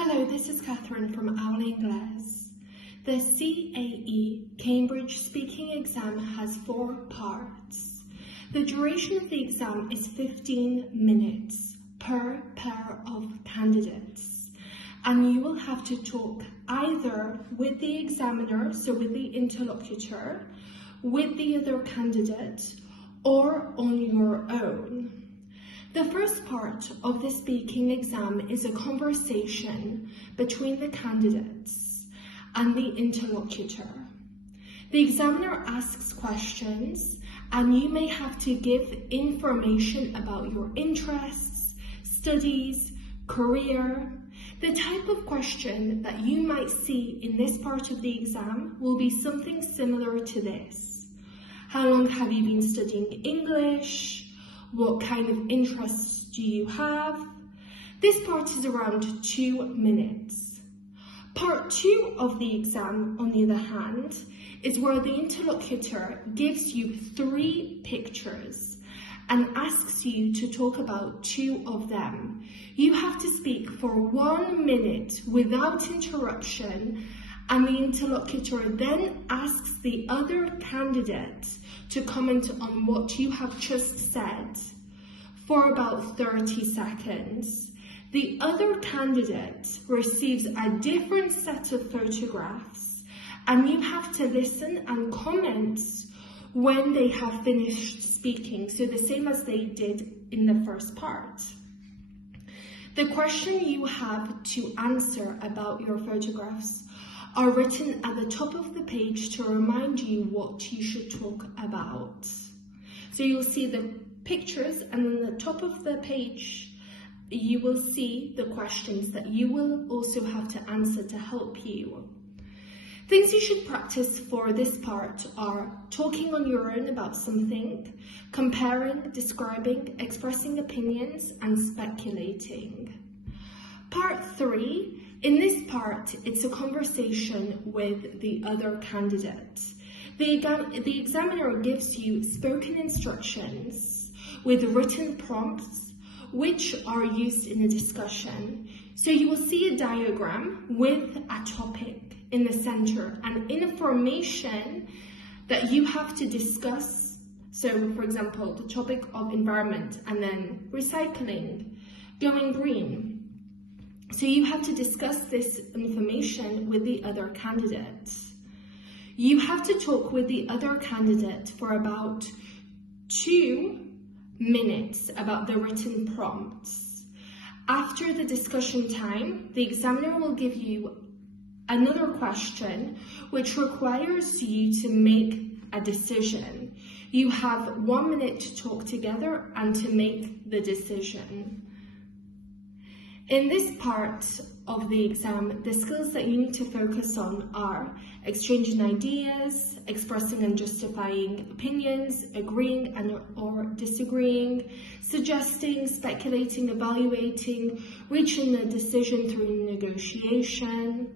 Hello, this is Kathryn from Aula Inglés. The CAE Cambridge Speaking Exam has 4 parts. The duration of the exam is 15 minutes per pair of candidates, and you will have to talk either with the examiner, so with the interlocutor, with the other candidate, or on your own. The first part of the speaking exam is a conversation between the candidates and the interlocutor. The examiner asks questions, and you may have to give information about your interests, studies, career. The type of question that you might see in this part of the exam will be something similar to this. How long have you been studying English? What kind of interests do you have? This part is around 2 minutes. Part 2 of the exam, on the other hand, is where the interlocutor gives you 3 pictures and asks you to talk about 2 of them. You have to speak for 1 minute without interruption, and the interlocutor then asks the other candidate to comment on what you have just said for about 30 seconds. The other candidate receives a different set of photographs, and you have to listen and comment when they have finished speaking, so the same as they did in the first part. The question you have to answer about your photographs are written at the top of the page to remind you what you should talk about. So you'll see the pictures, and on the top of the page you will see the questions that you will also have to answer to help you. Things you should practice for this part are talking on your own about something, comparing, describing, expressing opinions, and speculating. Part 3. In this part, it's a conversation with the other candidate. The examiner gives you spoken instructions with written prompts, which are used in a discussion. So you will see a diagram with a topic in the center and information that you have to discuss. So, for example, the topic of environment, and then recycling, going green. So you have to discuss this information with the other candidate. You have to talk with the other candidate for about 2 minutes about the written prompts. After the discussion time, the examiner will give you another question which requires you to make a decision. You have 1 minute to talk together and to make the decision. In this part of the exam, the skills that you need to focus on are exchanging ideas, expressing and justifying opinions, agreeing and or disagreeing, suggesting, speculating, evaluating, reaching a decision through negotiation.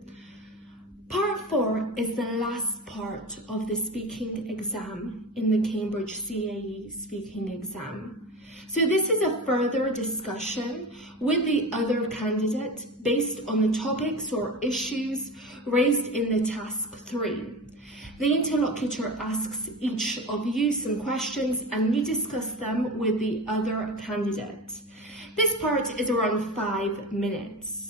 Part 4 is the last part of the speaking exam in the Cambridge CAE speaking exam. So this is a further discussion with the other candidate based on the topics or issues raised in the task 3. The interlocutor asks each of you some questions, and you discuss them with the other candidate. This part is around 5 minutes.